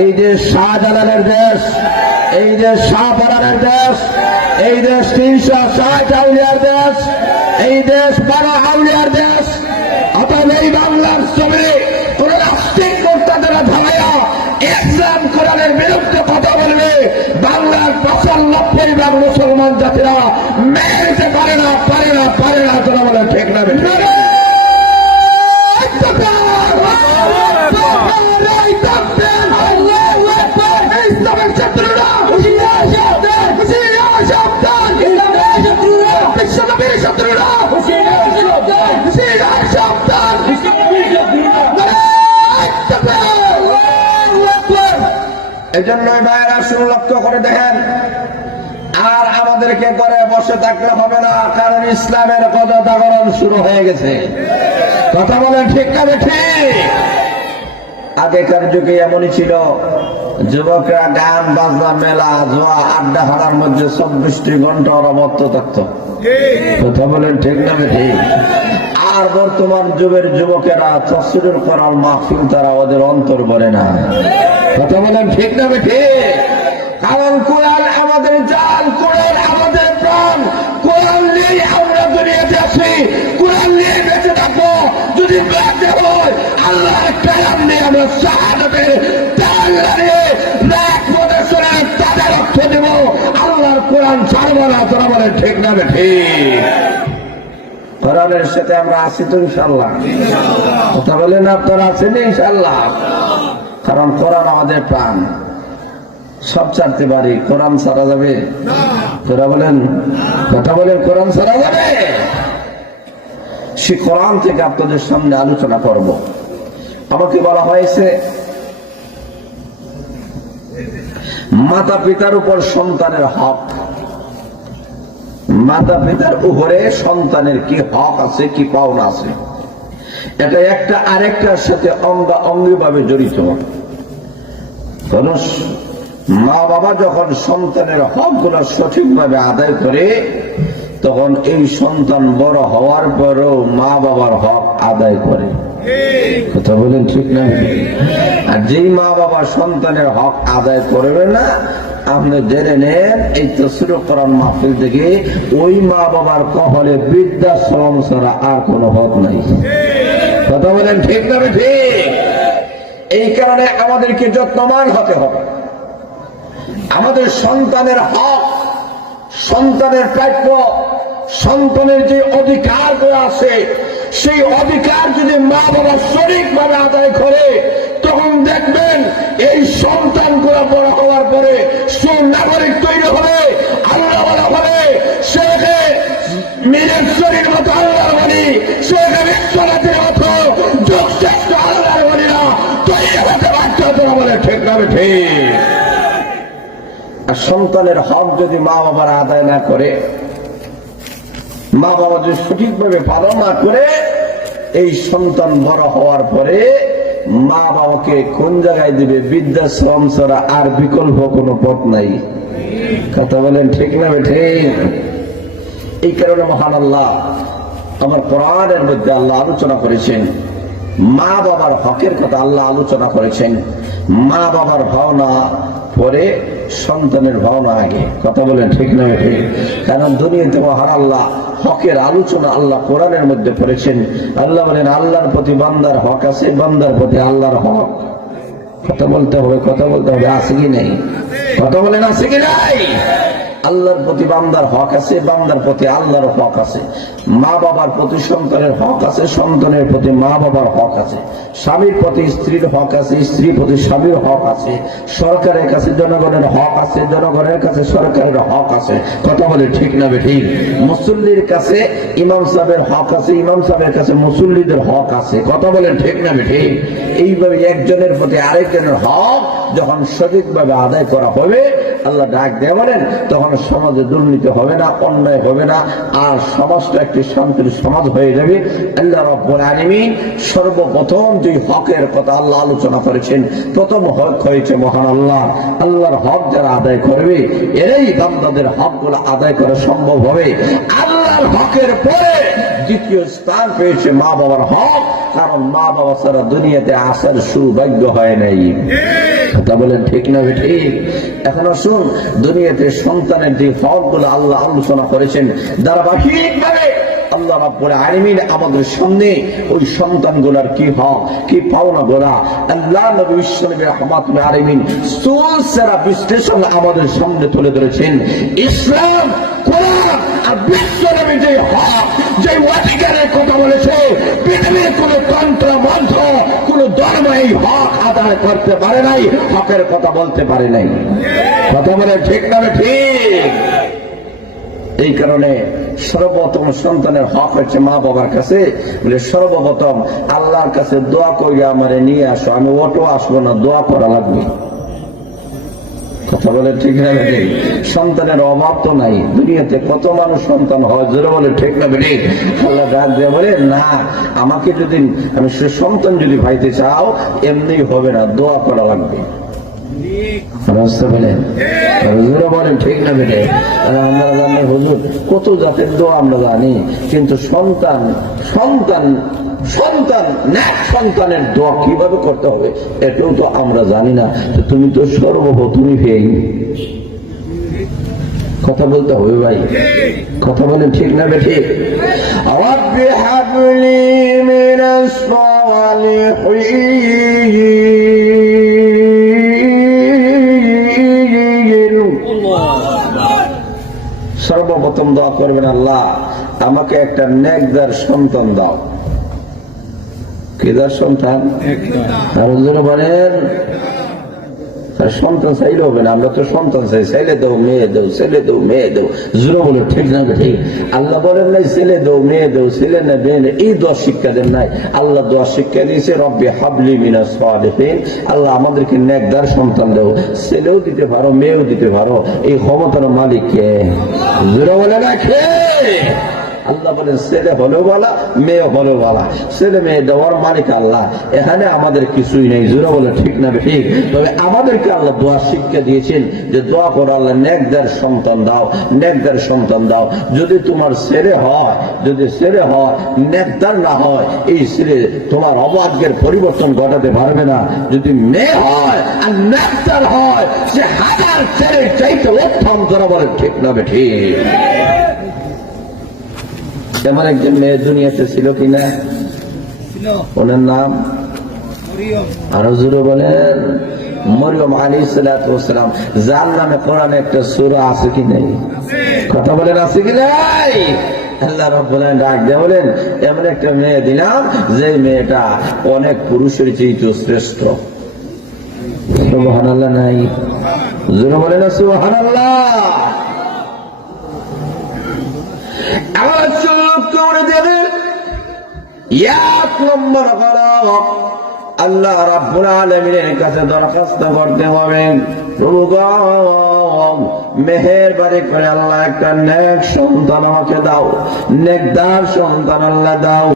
এই দেশ শাহজালালের দেশ, এই দেশ শাহপরানের দেশ, এই দেশ 360 আউলিয়ার দেশ, এই দেশ 12 আউলিয়ার দেশ। অতএব এই বাংলার জমিনে কোন রাষ্ট্রিক কর্তাদের ধারায়া ইসলাম কোরআনের বিরুদ্ধে কথা বলবে, বাংলার 95% মুসলমান জাতিরা মেনে নিতে পারে না, পারে না, পারে না। তোরা বলে ঠিক না? ইসলামের ছাত্ররা বিশ্বনবীর ছাত্ররা এই জন্যই ভাইয়েরা শুরু লক্ষ্য করে দেখেন, আর আমাদেরকে করে বসে থাকলে হবে না, কারণ ইসলামের পদাকরণ শুরু হয়ে গেছে। কথা বলেন ঠিক না? ঠিক। আগেকার যুগে এমনই ছিল, যুবকরা গান বাজনা মেলা জোয়া আড্ডা হারার মধ্যে 24 ঘন্টা ওরা মত্ত থাকতো। কথা বলেন ঠিক না? ঠিক। আর বর্তমান যুগের যুবকেরা তফসিরুল কোরআন মাহফিল তারা ওদের অন্তর ভরে না। কথা বলেন ঠিক না? ঠিক। কারণ কোরআন আমাদের জান, কোরআন আমাদের প্রাণ, কোরআন নিয়ে আমরা দুনিয়াতে আছি, কোরআন নিয়ে বেঁচে থাকবো। যদি বেঁচে হয় আল্লাহর কালাম নিয়ে আমরা শাহাদাতের তাল লাগিয়ে রাত প্রদর্শনে তাদের অর্থ দেব, আল্লাহর কোরআন ছাড়বো না। তোরা বলেন ঠিক না? ঠিক। কোরআনের সাথে আমরা আছি তো ইনশাআল্লাহ। কথা বলেন আপনারা আছেন ইনশাআল্লাহ? কারণ কোরআন আমাদের প্রাণ, সব ছাড়তে পারি, কোরআন ছাড়া যাবে? তোরা বলেন, কথা বলেন, কোরআন ছাড়া যাবে? সে কোরআন থেকে আপনাদের সামনে আলোচনা করব। আমাকে বলা হয়েছে মাতা পিতার উপর সন্তানের হক, মাতা পিতার উপরে সন্তানের কি হক আছে, কি পাওনা আছে, এটা একটা আরেকটার সাথে অঙ্গাঙ্গি ভাবে জড়িত। মা বাবা যখন সন্তানের হক গুলো সঠিকভাবে আদায় করে, তখন এই সন্তান বড় হওয়ার পরেও মা বাবার হক আদায় করে। কথা বলেন ঠিক না? আর যেই মা বাবা সন্তানের হক আদায় করবে না, আপনি জেনে নেন এই তাফসীরুল কোরআন মাহফিল থেকে ওই মা বাবার কপালে বৃদ্ধাশ্রম ছাড়া আর কোনো হক নাই। কথা বলেন ঠিক না? ঠিক। এই কারণে আমাদেরকে যত্নবান হতে হবে। আমাদের সন্তানের হক, সন্তানের প্রাপ্য, সন্তানের যে অধিকার আছে, সেই অধিকার যদি মা বাবা সঠিকভাবে আদায় করে, তখন দেখবেন এই সন্তানগুলো বড় হওয়ার পরে সুনাগরিক তৈরি হবে, আল্লাহ বলা হবে। সেখানে নিজের শরীর মতো আল্লাহর বলি, সেখানে বিশ্বনাথের মতো যুগশ্রেষ্ঠ আল্লাহর বলিরা তৈরি হতে পারত। তোরা বলে ঠিক না? ঠিক। আর সন্তানের হক যদি মা বাবার আদায় না করে, মা বাবা যদি সঠিকভাবে পালন না করে, এই সন্তান বড় হওয়ার পরে মা বাবাকে কোন জায়গায় দিবে? বৃদ্ধাশ্রম ছাড়া আর বিকল্প কোনো পথ নাই। কথা বলেন ঠিক না? ঠিক। এই কারণে মহান আল্লাহ আমার কোরআনের মধ্যে আল্লাহ আলোচনা করেছেন, মা বাবার হকের কথা আল্লাহ আলোচনা করেছেন। মা বাবার ভাবনা পরে, সন্তানের ভাবনা আগে। কথা বলেন ঠিক না? ঠিক। কারণ দুনিয়াতে মহান আল্লাহ হকের আলোচনা আল্লাহ কোরআনের মধ্যে করেছেন। আল্লাহ বলেন আল্লাহর প্রতি বান্দার হক আছে, বান্দার প্রতি আল্লাহর হক। কথা বলতে হবে, কথা বলতে হবে। আছে কি নেই? কথা বলেন আছে কি নাই? আল্লাহর প্রতি বান্দার হক আছে, বান্দার প্রতি আল্লাহর হক আছে। মা বাবার প্রতি সন্তানের হক আছে, সন্তানের প্রতি মা বাবার হক আছে। স্বামীর প্রতি স্ত্রীর হক আছে, স্ত্রীর প্রতি স্বামীর হক আছে। সরকারের কাছে জনগণের হক আছে, জনগণের কাছে সরকারের হক আছে। কথা বলে ঠিক না? ঠিক। মুসল্লির কাছে ইমাম সাহেবের হক আছে, ইমাম সাহেবের কাছে মুসল্লিদের হক আছে। কথা বলে ঠিক না? ঠিক। এইভাবে একজনের প্রতি আরেকজনের হক যখন সঠিকভাবে আদায় করা হবে, আল্লাহ ডাক দিয়ে বলেন, তখন সমাজে দুর্নীতি হবে না, অন্যায় হবে না, আর সমাজটা একটি শান্তির সমাজ হয়ে যাবে। আল্লাহ রাব্বুল আলামিন সর্বপ্রথম যে হকের কথা আল্লাহ আলোচনা করেছেন, প্রথম হক হয়েছে মহান আল্লাহ। আল্লাহর হক যারা আদায় করবে, এরাই বান্দাদের হকগুলো আদায় করা সম্ভব হবে। আল্লাহর হকের পরে দ্বিতীয় স্থান পেয়েছে মা বাবার হক, কারণ মা বাবা ছাড়া দুনিয়াতে আসার সৌভাগ্য হয় নাই। কথা বলেন ঠিক না ঠিক? এখন আসুন দুনিয়াতে সন্তানের যে ফলগুলো আল্লাহ আলোচনা করেছেন ধারাবাহিকভাবে আল্লাহ রাব্বুল আলামিন আমাদের সামনে ওই সন্তানগুলোর কি হক কি পাওনা গোলা আল্লাহ নবী বিশ্বনবী রাহমাতুল আলামিন সুলসেরা বিশ্লেষণ আমাদের সামনে তুলে ধরেছেন। ইসলাম কোরআন আর বিশ্বনবী যে হক যে অধিকারের কথা বলেছে পৃথিবীর কোন তন্ত্র মন্ত্র কোন ধর্ম এই হক আদায় করতে পারে নাই, হকের কথা বলতে পারে নাই। কথা বলে ঠিক না ঠিক? এই কারণে সর্বপ্রথম সন্তানের হক হচ্ছে মা বাবার কাছে। বলে সর্বপ্রথম আল্লাহর কাছে দোয়া করি আমারে নিয়ে আসো, আমি অটো আসবো না, দোয়া করা লাগবে। কথা বলে ঠিক না ঠিক? সন্তানের অভাব তো নাই দুনিয়াতে, কত মানুষ সন্তান হয়, জোরে বলে ঠিক না ঠিক? আল্লাহ ডাক দিয়ে বলে না, আমাকে যদি আমি সে সন্তান যদি পাইতে চাও এমনি হবে না, দোয়া করা লাগবে। ঠিক না বেটে? আমরা জানি হুজুর কত জাতের দোয়া আমরা জানি, কিন্তু সন্তান সন্তান সন্তান সন্তানের দোয়া কিভাবে করতে হবে এটাও তো আমরা জানি না। তুমি তো সর্বপ্রথমই পেয়ে কথা বলতে হবে ভাই, কথা বলেন ঠিক না বেঠে? রব্বি হাবলি মিনাস সালিহিন। সর্বপ্রথম দোয়া করবেন আল্লাহ আমাকে একটা নেকদার সন্তান দাও। কেদার সন্তান? আর বলেন সন্তান চাইলে হবে না, আমরা তো সন্তান চাই, ছেলে দেও মেয়ে দেও, ছেলে দেও মেয়ে দেও, জুড়ে বলে ঠিক না ঠিক? আল্লাহ বলেন নাই ছেলে দেও মেয়ে দেও, ছেলে না মেয়ে নেই, এই দোয়া শিক্ষা দেন নাই। আল্লাহ দোয়া শিক্ষা দিয়েছে রব্বি হাবলি মিনাস সালিহিন, আল্লাহ আমাদেরকে নেকদার সন্তান দেও। ছেলেও দিতে পারো মেয়েও দিতে পারো, এই ক্ষমতার মালিক কে? জুড়ে বলে না কে? আল্লাহ বলেন ছেলে হলেও বলা মেয়ে হলেও বলা, ছেলে মেয়ে দেওয়ার মালিক আল্লাহ, এখানে আমাদের কিছুই নেই। জোরে বলে ঠিক না ঠিক? তবে আমাদেরকে আল্লাহ দোয়া শিক্ষা দিয়েছেন যে দোয়া করো আল্লাহ নেকদার সন্তান দাও, নেকদার সন্তান দাও। যদি তোমার ছেলে হয়, যদি ছেলে হয় নেকদার না হয়, এই ছেলে তোমার অভাগ্যের পরিবর্তন ঘটাতে পারবে না। যদি মেয়ে হয় আর নেকদার হয় সে হাজার ছেলের চাইতে উত্তম। জোরে বলে ঠিক না ঠিক? এমন একজন মেয়ে দুনিয়াতে ছিল কিনা? ওনার নাম আরো জোরে বলেন মরিয়ম আলাইহিস সালাতু ওয়াস সালাম, যার নামে কোরআনে একটা সূরা আছে কি নাই? কথা বলেন আছে কি নাই? আল্লাহ রাব্বুল আলামিন ডাক দিয়ে বলেন এমন একটা মেয়ে দিলাম যে মেয়েটা অনেক পুরুষের চেয়ে শ্রেষ্ঠ। সুবহানাল্লাহ নাই? জোরে বলেন সুবহানাল্লাহ। এক নম্বর হলো আল্লাহ রাব্বুল আলামিনের কাছে দরখাস্ত করতে হবে, মেহেরবানি করে আল্লাহ একটা নেক সন্তান আমাকে দাও, নেকদার সন্তান আল্লাহ দাও।